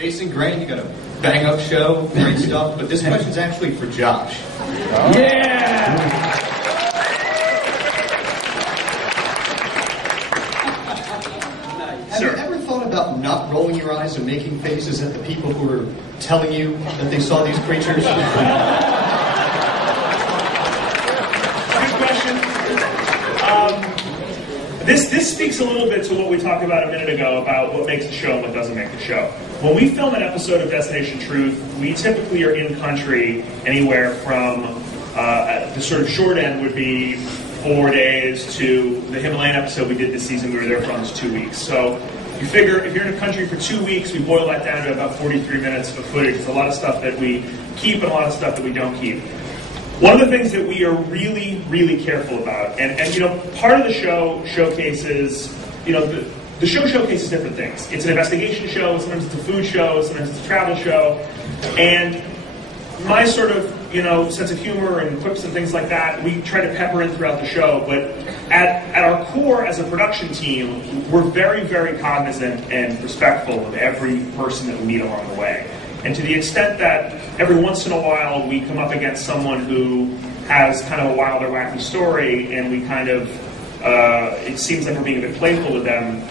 Jason, Grant, you got a bang-up show, great stuff, but this question's actually for Josh. Yeah! Have you ever thought about not rolling your eyes and making faces at the people who are telling you that they saw these creatures? Good question. This speaks a little bit to what we talked about a minute ago about what makes the show and what doesn't make the show. When we film an episode of Destination Truth, we typically are in country anywhere from the sort of short end would be 4 days to the Himalayan episode we did this season. We were there for almost 2 weeks. So you figure if you're in a country for 2 weeks, we boil that down to about 43 minutes of footage. There's a lot of stuff that we keep and a lot of stuff that we don't keep. One of the things that we are really, really careful about, and you know, part of the show showcases, you know, the show showcases different things. It's an investigation show, sometimes it's a food show, sometimes it's a travel show, and my sort of, you know, sense of humor and quips and things like that, we try to pepper in throughout the show, but at our core as a production team, we're very, very cognizant and respectful of every person that we meet along the way. And to the extent that every once in a while we come up against someone who has kind of a wild or wacky story, and we kind of, it seems like we're being a bit playful with them,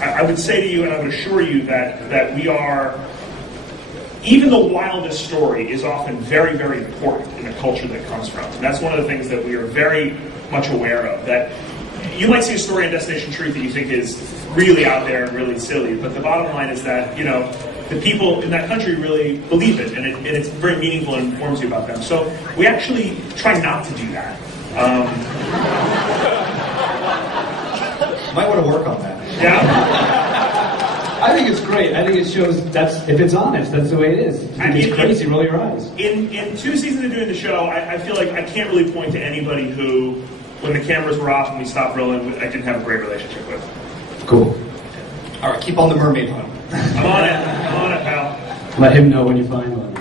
I would say to you, and I would assure you that we are, even the wildest story is often very, very important in the culture that it comes from. And that's one of the things that we are very much aware of, that you might see a story in Destination Truth that you think is really out there and really silly, but the bottom line is that, you know, the people in that country really believe it, and it's very meaningful and informs you about them. So we actually try not to do that. Might want to work on that. Yeah? I think it's great. I think it shows if it's honest, that's the way it is. If it's crazy, roll your eyes. In 2 seasons of doing the show, I feel like I can't really point to anybody who, when the cameras were off and we stopped rolling, I didn't have a great relationship with. Cool. All right, keep on the mermaid hunt. I'm on it, pal. Let him know when you find one.